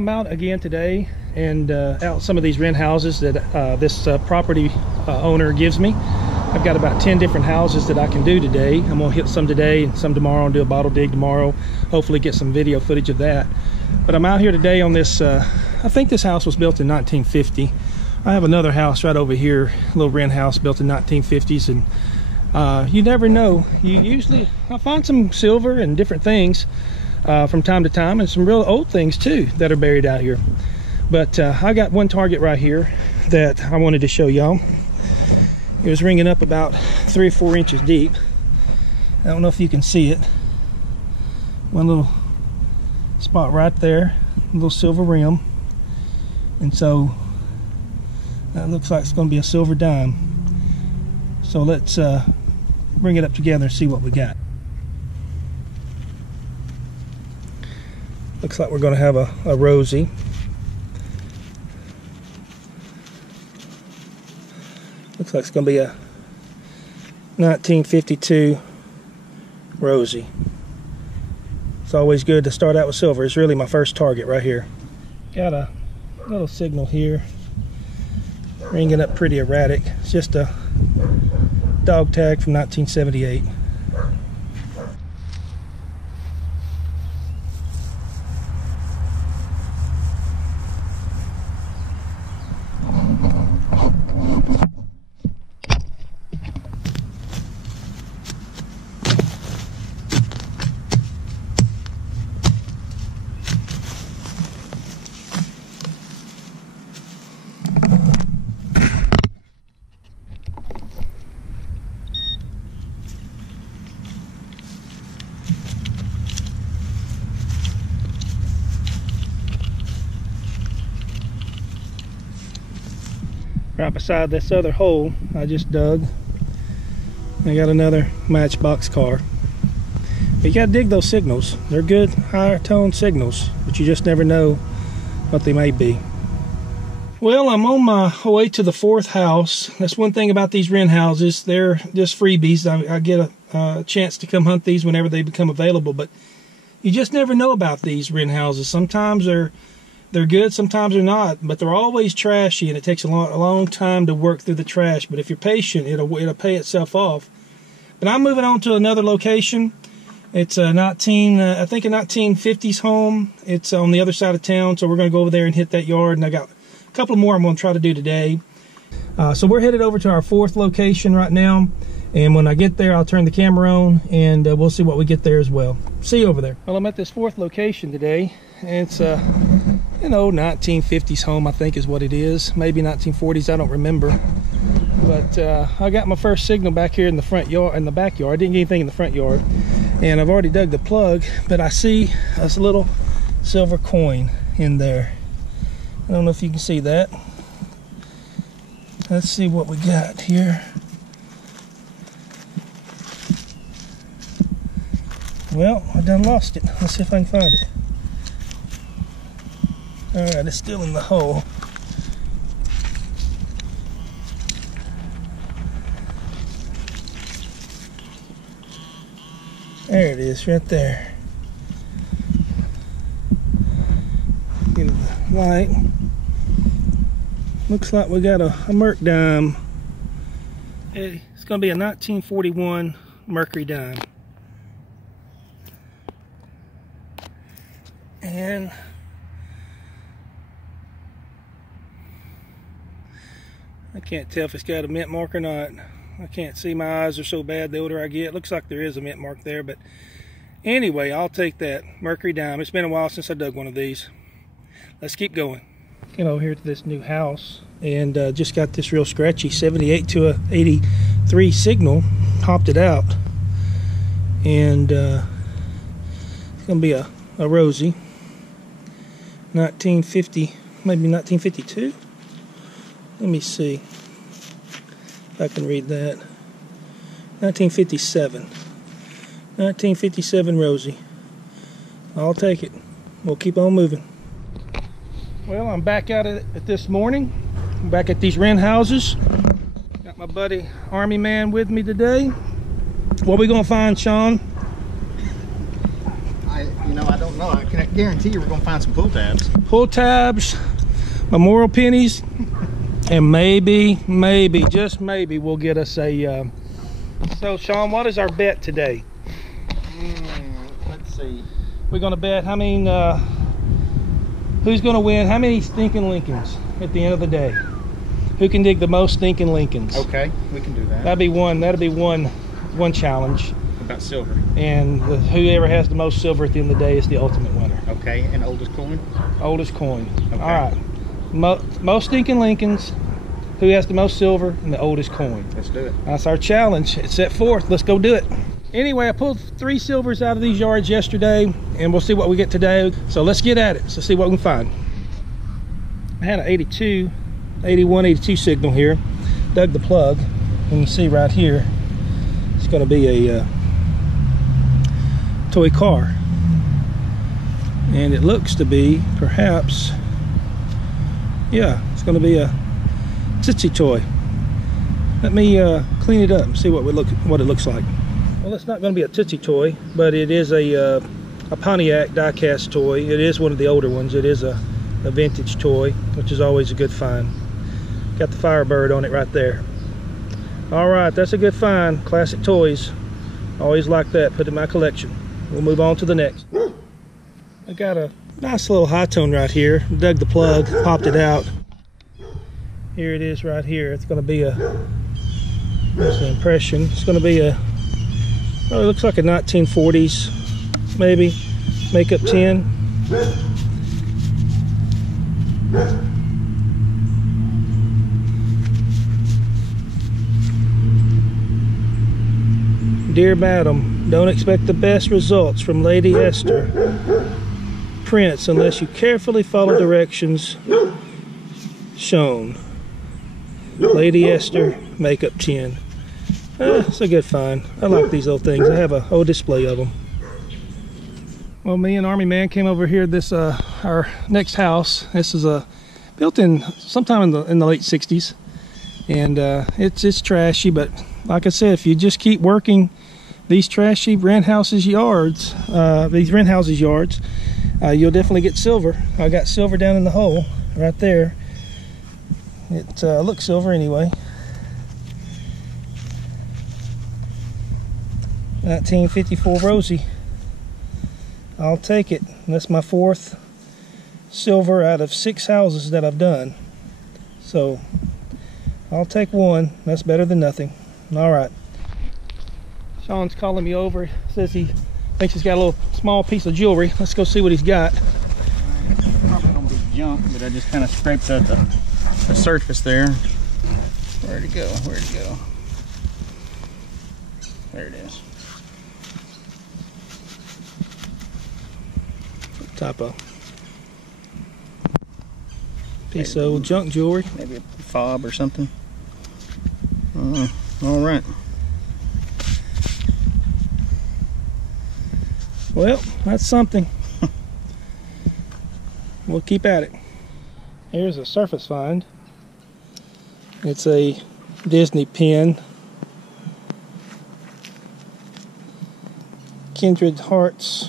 I'm out again today and out some of these rent houses that this property owner gives me. I've got about 10 different houses that I can do today. I'm gonna hit some today and some tomorrow and do a bottle dig tomorrow. Hopefully get some video footage of that. But I'm out here today on this, I think this house was built in 1950. I have another house right over here, a little rent house built in 1950s, and you never know. I find some silver and different things from time to time, and some real old things too that are buried out here. But I got one target right here that I wanted to show y'all. It was ringing up about 3 or 4 inches deep. I don't know if you can see it. One little spot right there, a little silver rim. And so that looks like it's going to be a silver dime. So let's bring it up together and see what we got. Looks like we're going to have a Rosie. Looks like it's going to be a 1952 Rosie. It's always good to start out with silver. It's really my first target right here. Got a little signal here. Ringing up pretty erratic. It's just a dog tag from 1978. Right beside this other hole I just dug, I got another matchbox car. But you gotta dig those signals. They're good higher tone signals, but you just never know what they may be. Well, I'm on my way to the 4th house. That's one thing about these rent houses. They're just freebies. I get a chance to come hunt these whenever they become available, but you just never know about these rent houses. Sometimes they're good, sometimes they're not, but they're always trashy, and it takes a long time to work through the trash. But if you're patient, it'll pay itself off. But I'm moving on to another location. It's a I think a 1950s home. It's on the other side of town, so we're going to go over there and hit that yard. And I got a couple more I'm going to try to do today. So we're headed over to our 4th location right now. And when I get there, I'll turn the camera on, and we'll see what we get there as well. See you over there. Well, I'm at this 4th location today. And it's you know, 1950s home, I think is what it is. Maybe 1940s, I don't remember. But I got my first signal back here in the front yard, in the backyard. I didn't get anything in the front yard. And I've already dug the plug, but I see this little silver coin in there. I don't know if you can see that. Let's see what we got here. Well, I done lost it. Let's see if I can find it. Alright, it's still in the hole. There it is, right there. Get the light. Looks like we got a Merc dime. It's going to be a 1941 Mercury dime. And I can't tell if it's got a mint mark or not. I can't see. My eyes are so bad the older I get. Looks like there is a mint mark there, but anyway, I'll take that Mercury dime. It's been a while since I dug one of these. Let's keep going. Came over here to this new house and just got this real scratchy 78 to a 83 signal. Popped it out, and it's gonna be a Rosie, 1950, maybe 1952. Let me see if I can read that. 1957. 1957 Rosie. I'll take it. We'll keep on moving. Well, I'm back at it this morning. I'm back at these rent houses. Got my buddy Army Man with me today. What are we gonna find, Sean? No, I don't know. I can guarantee you we're going to find some pull tabs. Pull tabs, memorial pennies, and maybe, just maybe, we'll get us a... So, Sean, what is our bet today? Let's see. We're going to bet, I mean, who's going to win? How many Stinkin Lincolns at the end of the day? Who can dig the most Stinkin Lincolns? Okay, we can do that. That'd be one challenge. About silver. And whoever has the most silver at the end of the day is the ultimate winner. Okay, and oldest coin? Oldest coin. Okay. All right. Most Stinkin Lincolns, who has the most silver, and the oldest coin. Let's do it. That's our challenge. It's set forth. Let's go do it. Anyway, I pulled 3 silvers out of these yards yesterday, and we'll see what we get today. So let's get at it. Let's see what we can find. I had an 81, 82 signal here. Dug the plug. And you see right here, it's going to be a toy car. And it looks to be, perhaps, yeah, it's going to be a Tootsie toy. Let me clean it up and see what it looks like. Well, it's not going to be a Tootsie toy, but it is a Pontiac die-cast toy. It is one of the older ones. It is a vintage toy, which is always a good find. Got the Firebird on it right there. All right, that's a good find. Classic toys. Always like that. Put in my collection. We'll move on to the next. I got a nice little high tone right here. Dug the plug, popped it out. Here it is right here. It's going to be there's an impression. It's going to be it looks like a 1940s, maybe, makeup 10. Dear Madam, don't expect the best results from Lady Esther prints unless you carefully follow directions shown. Lady Esther makeup 10. It's a good find. I like these old things. I have a whole display of them. Well, me and Army Man came over here. This our next house. This is built in sometime in the late 60s, and it's trashy. But like I said, if you just keep working these trashy rent houses yards, you'll definitely get silver. I got silver down in the hole right there. It looks silver anyway. 1954 Rosie. I'll take it. That's my 4th silver out of 6 houses that I've done. So I'll take one. That's better than nothing. All right. Sean's calling me over. Says he thinks he's got a little small piece of jewelry. Let's go see what he's got. Probably don't be junk, but I just kind of scraped at the surface there. Where'd it go? Where'd it go? There it is. Type of piece of old junk jewelry. Maybe a fob or something. All right. Well, that's something. We'll keep at it. Here's a surface find. It's a Disney pin. Kindred Hearts.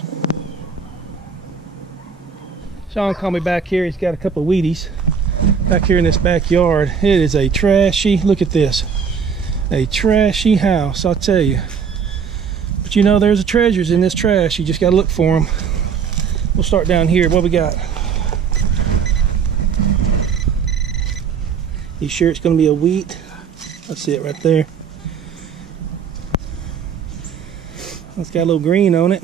Sean called me back here. He's got a couple of Wheaties back here in this backyard. It is a trashy, look at this, a trashy house, I'll tell you. But you know, there's treasures in this trash. You just got to look for them. We'll start down here. What we got? You sure it's going to be a wheat? That's it right there. It's got a little green on it.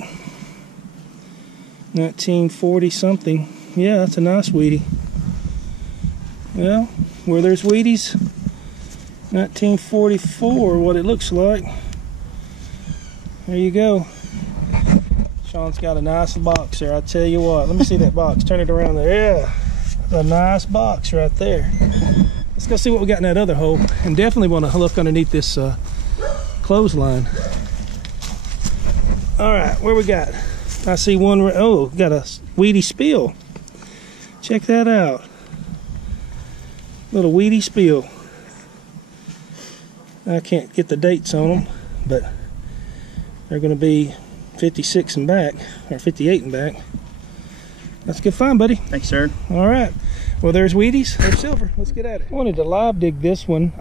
1940 something. Yeah, that's a nice Wheatie. Well, where there's Wheaties, 1944, what it looks like. There you go. Sean's got a nice box there, I tell you what. Let me see that box. Turn it around there. Yeah, a nice box right there. Let's go see what we got in that other hole. And definitely want to look underneath this clothesline. All right, where we got? I see one. Oh, got a Wheatie spill. Check that out. Little Wheatie spill. I can't get the dates on them, but they're going to be 56 and back, or 58 and back. That's a good find, buddy. Thanks, sir. All right. Well, there's Wheaties. There's silver. Let's get at it. I wanted to live dig this one.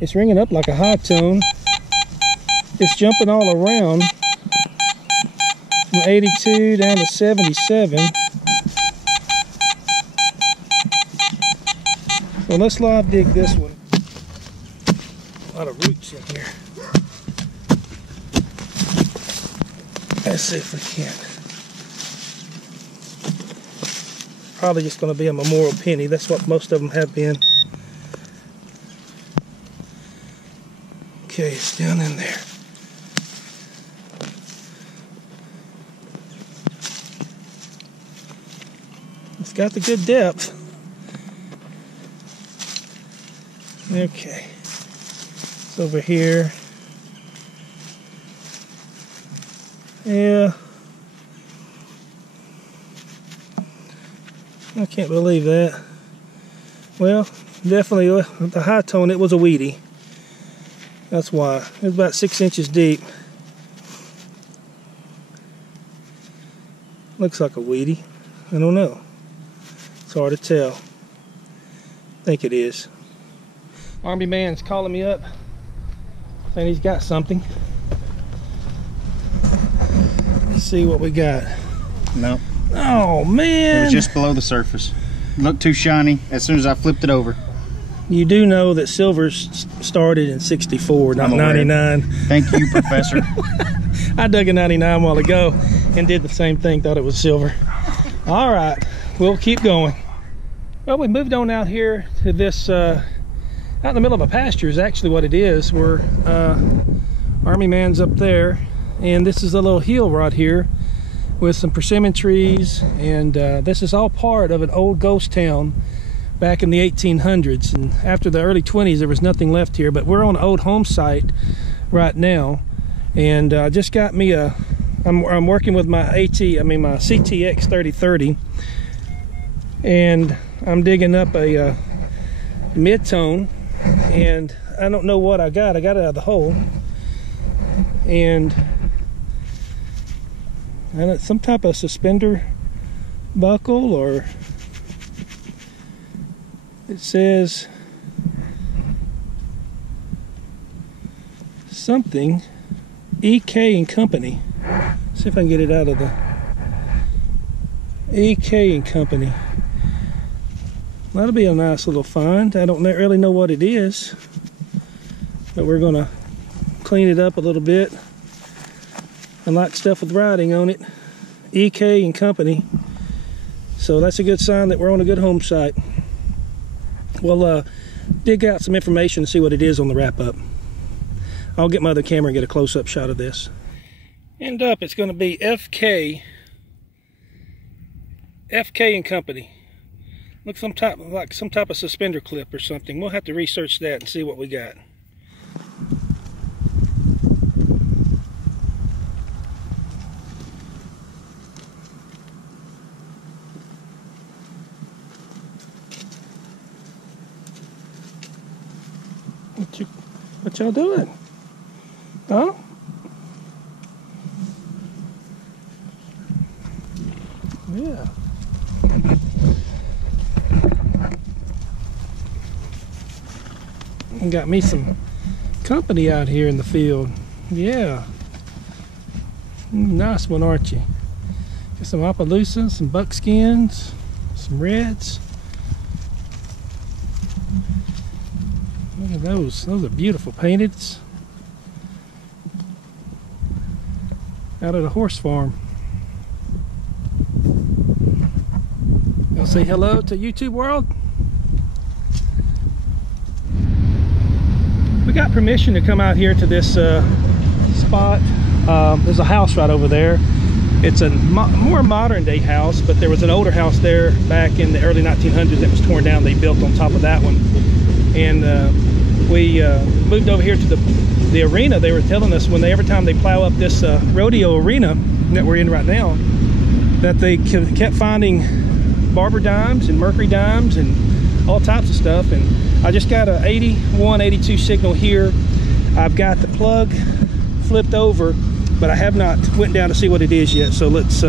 It's ringing up like a high tone. It's jumping all around from 82 down to 77. So let's live dig this one. A lot of roots in here. Let's see if we can. Probably just going to be a memorial penny. That's what most of them have been. Okay, it's down in there. It's got the good depth. Okay. It's over here. Yeah. I can't believe that. Well, definitely the high tone, it was a Wheatie. That's why. It was about 6 inches deep. Looks like a Wheatie. I don't know. It's hard to tell. I think it is. Army man's calling me up, saying he's got something. Let's see what we got. No. Oh man! It was just below the surface. Looked too shiny as soon as I flipped it over. You do know that silver started in 64, not 99. Thank you, Professor. I dug a 99 a while ago and did the same thing, thought it was silver. All right, we'll keep going. Well, we moved on out here to this, out in the middle of a pasture is actually what it is. We're, Army man's up there, and this is a little hill right here with some persimmon trees, and this is all part of an old ghost town back in the 1800s, and after the early 20s there was nothing left here, but we're on an old home site right now, and I just got me a I'm working with my my CTX 3030, and I'm digging up a mid-tone, and I don't know what I got it out of the hole, and it's some type of suspender buckle, or it says something EK and Company. See if I can get it out of the EK and Company. That'll be a nice little find. I don't really know what it is, but we're gonna clean it up a little bit. I like stuff with writing on it. EK and Company. So that's a good sign that we're on a good home site. We'll dig out some information and see what it is on the wrap up. I'll get my other camera and get a close-up shot of this. End up, it's going to be FK and Company. Looks like some type of suspender clip or something. We'll have to research that and see what we got. What y'all doing? Huh? Yeah. And got me some company out here in the field. Yeah. Nice one, aren't you? Got some Appaloosas, some buckskins, some reds. Look at those. Those are beautiful painted. Out at a horse farm. I'll say hello to YouTube world. We got permission to come out here to this spot. There's a house right over there. It's a more modern day house, but there was an older house there back in the early 1900s that was torn down. They built on top of that one. And we moved over here to the arena. They were telling us every time they plow up this rodeo arena that we're in right now, that they kept finding barber dimes and mercury dimes and all types of stuff. And I just got a 81, 82 signal here. I've got the plug flipped over but I have not went down to see what it is yet. So let's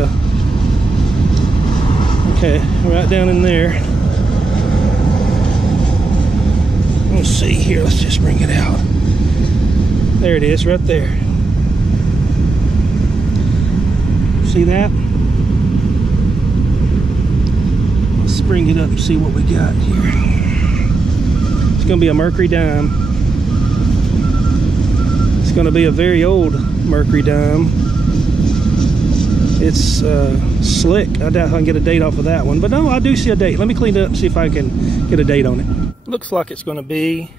okay, right down in there. Let's see here, let's just bring it out. There it is, right there. See that? Let's bring it up and see what we got here. It's gonna be a mercury dime. It's gonna be a very old mercury dime. It's slick. I doubt I can get a date off of that one, but no, I do see a date. Let me clean it up and see if I can get a date on it. Looks like it's going to be,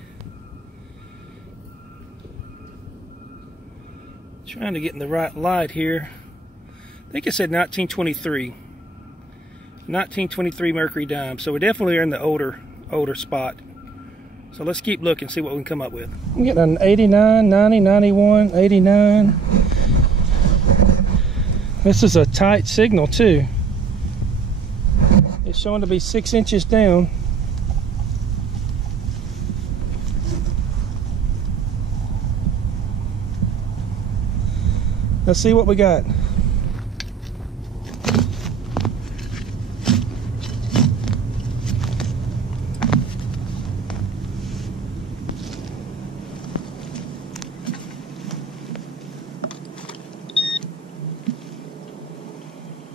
trying to get in the right light here. I think it said 1923. 1923 mercury dime. So we definitely are in the older spot. So let's keep looking, see what we can come up with. I'm getting an 89, 90, 91, 89. This is a tight signal too. It's showing to be 6 inches down. Let's see what we got.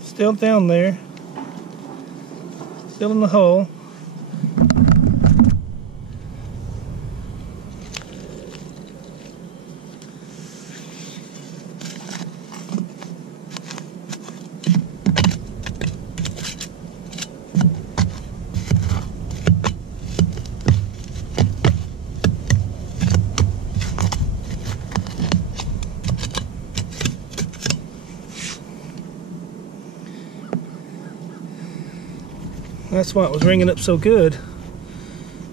Still down there, still in the hole. That's why it was ringing up so good.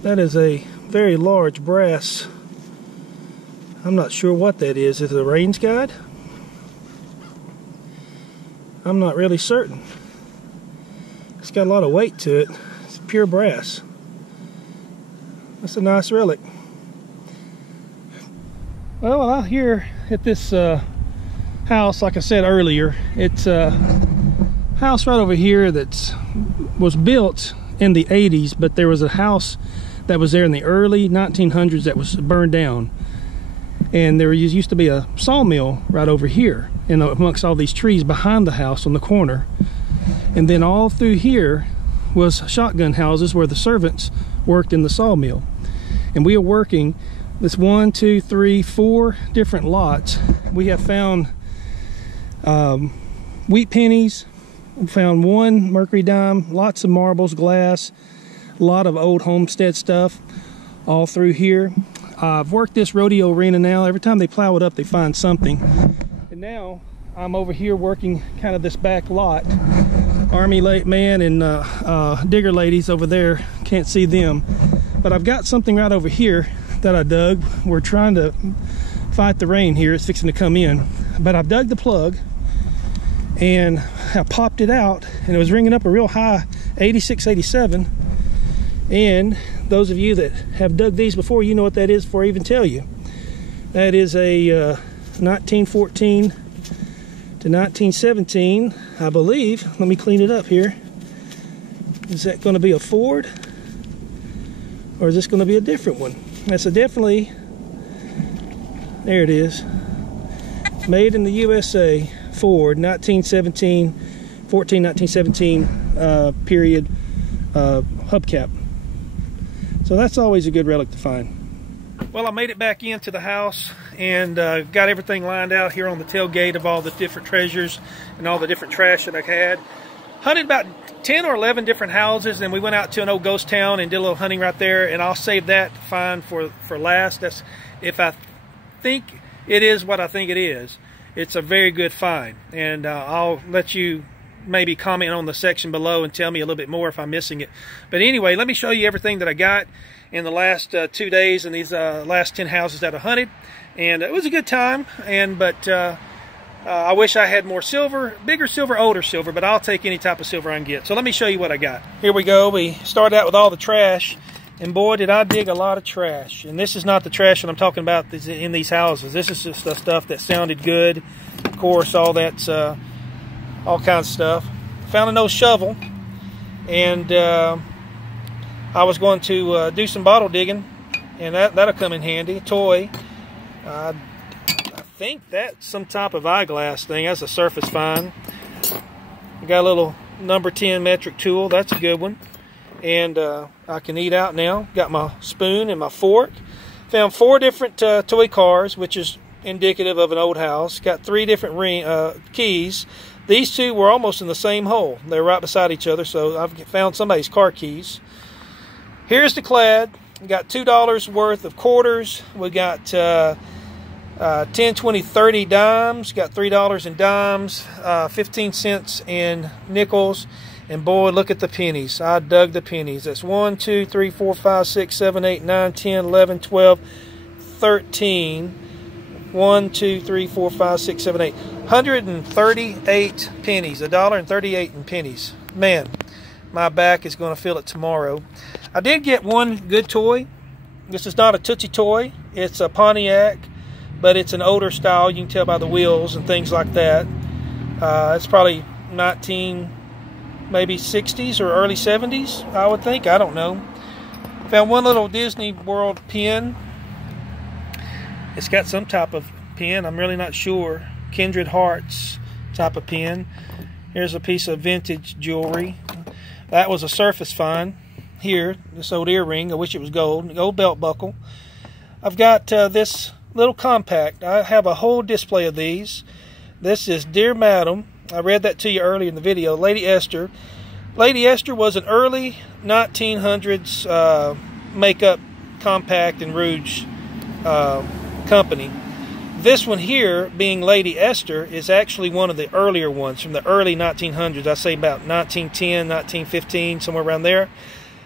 That is a very large brass. I'm not sure what that is. Is it a range guide? I'm not really certain. It's got a lot of weight to it. It's pure brass. That's a nice relic. Well, out here at this house, like I said earlier, it's a house right over here that was built in the 80s, but there was a house that was there in the early 1900s that was burned down, and there used to be a sawmill right over here and amongst all these trees behind the house on the corner, and then all through here was shotgun houses where the servants worked in the sawmill. And we are working this 1, 2, 3, 4 different lots. We have found wheat pennies. We found one mercury dime, lots of marbles, glass, a lot of old homestead stuff all through here. I've worked this rodeo arena now. Every time they plow it up, they find something. And now I'm over here working kind of this back lot. Army man and digger ladies over there, can't see them. But I've got something right over here that I dug. We're trying to fight the rain here. It's fixing to come in. But I've dug the plug and I popped it out, and it was ringing up a real high 86, 87. And those of you that have dug these before, you know what that is before I even tell you. That is a 1914 to 1917, I believe. Let me clean it up here. Is that going to be a Ford, or is this going to be a different one? That's a definitely, there it is, made in the USA, Ford, 1917, 1917 period hubcap. So that's always a good relic to find. Well, I made it back into the house and got everything lined out here on the tailgate of all the different treasures and all the different trash that I had. Hunted about 10 or 11 different houses, and we went out to an old ghost town and did a little hunting right there, and I'll save that find for last. That's if I think it is what I think it is. It's a very good find, and I'll let you maybe comment on the section below and tell me a little bit more if I'm missing it. But anyway, let me show you everything that I got in the last 2 days in these last 10 houses that I hunted, and it was a good time. But I wish I had more silver, bigger silver, older silver, but I'll take any type of silver I can get. So let me show you what I got. Here we go. We started out with all the trash, and boy, did I dig a lot of trash. And this is not the trash that I'm talking about in these houses. This is just the stuff that sounded good. course, all that's all kinds of stuff. Found an old shovel, and I was going to do some bottle digging, and that'll come in handy. Toy. I think that's some type of eyeglass thing. That's a surface find. Got a little number 10 metric tool. That's a good one. And I can eat out now. Got my spoon and my fork. Found 4 different toy cars, which is indicative of an old house. Got 3 different keys. These 2 were almost in the same hole. They're right beside each other, so I've found somebody's car keys. Here's the clad. We got $2 worth of quarters. We got 10, 20, 30 dimes. Got $3 in dimes, 15 cents in nickels. And boy, look at the pennies. I dug the pennies. That's 1, 2, 3, 4, 5, 6, 7, 8, 9, 10, 11, 12, 13. 1, 2, 3, 4, 5, 6, 7, 8. 138 pennies. $1.38 in pennies. Man, my back is going to feel it tomorrow. I did get one good toy. This is not a Tootsie toy. It's a Pontiac, but it's an older style. You can tell by the wheels and things like that. It's probably 19, maybe 60s or early 70s, I would think. I don't know. Found one little Disney World pin. It's got some type of pin. I'm really not sure. Kindred Hearts type of pin. Here's a piece of vintage jewelry. That was a surface find. Here, this old earring. I wish it was gold. Old belt buckle. I've got this little compact. I have a whole display of these. This is Dear Madam. I read that to you earlier in the video. Lady Esther. Lady Esther was an early 1900s makeup compact and rouge company. This one here, being Lady Esther, is actually one of the earlier ones from the early 1900s. I say about 1910, 1915, somewhere around there.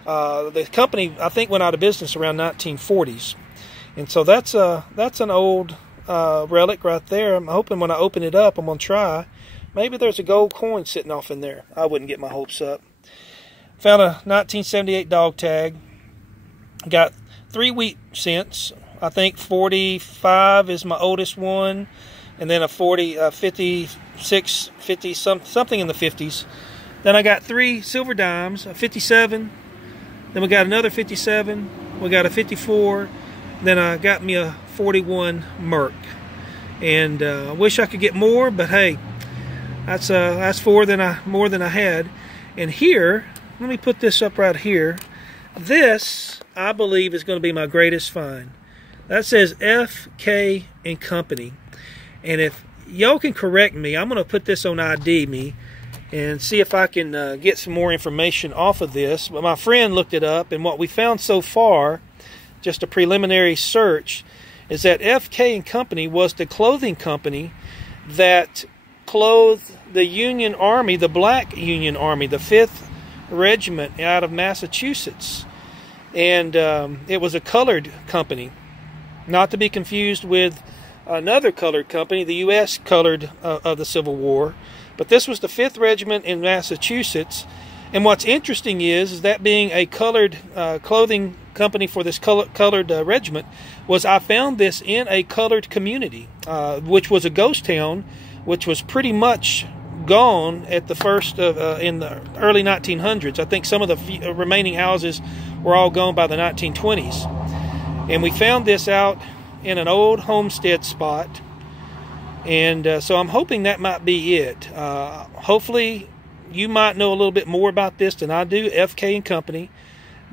The company, I think, went out of business around 1940s. And so that's an old relic right there. I'm hoping when I open it up, I'm going to try. Maybe there's a gold coin sitting off in there. I wouldn't get my hopes up. Found a 1978 dog tag. Got 3 wheat cents. I think 45 is my oldest one. And then a 56, 50, something in the 50s. Then I got 3 silver dimes, a 57. Then we got another 57. We got a 54. Then I got me a 41 Merc. And I wish I could get more, but hey, that's more than I had. And here, let me put this up right here. This, I believe, is going to be my greatest find. That says FK and Company. And if y'all can correct me, I'm going to put this on ID me and see if I can get some more information off of this. But my friend looked it up, and what we found so far, just a preliminary search, is that FK and Company was the clothing company that clothed the Union Army, the Black Union Army, the 5th Regiment out of Massachusetts. And it was a colored company, not to be confused with another colored company, the U.S. colored of the Civil War. But this was the 5th Regiment in Massachusetts. And what's interesting is that being a colored clothing company for this colored regiment, was I found this in a colored community, which was a ghost town, which was pretty much gone at the first in the early 1900s. I think some of the remaining houses were all gone by the 1920s. And we found this out in an old homestead spot. And so I'm hoping that might be it. Hopefully you might know a little bit more about this than I do, FK and Company.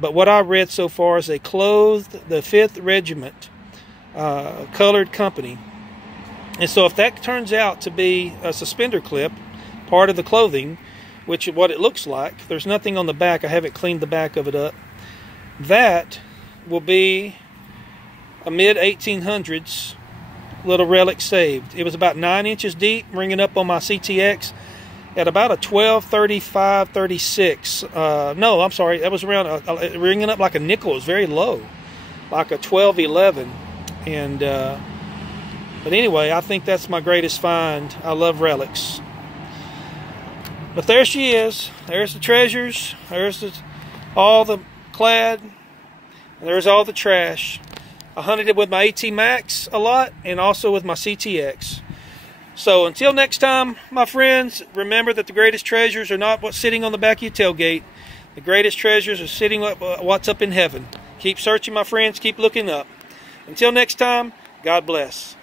But what I read so far is they clothed the 5th Regiment colored company. And so if that turns out to be a suspender clip, part of the clothing, which is what it looks like, there's nothing on the back, I haven't cleaned the back of it up, that will be a mid-1800s little relic saved. It was about 9 inches deep, ringing up on my CTX at about a 1235 36. No, I'm sorry, that was around ringing up like a nickel. It was very low, like a 1211. And but anyway, I think that's my greatest find. I love relics. But there she is. There's the treasures. There's all the clad. And there's all the trash. I hunted it with my AT Max a lot, and also with my CTX. So until next time, my friends, remember that the greatest treasures are not what's sitting on the back of your tailgate. The greatest treasures are sitting what's up in heaven. Keep searching, my friends. Keep looking up. Until next time, God bless.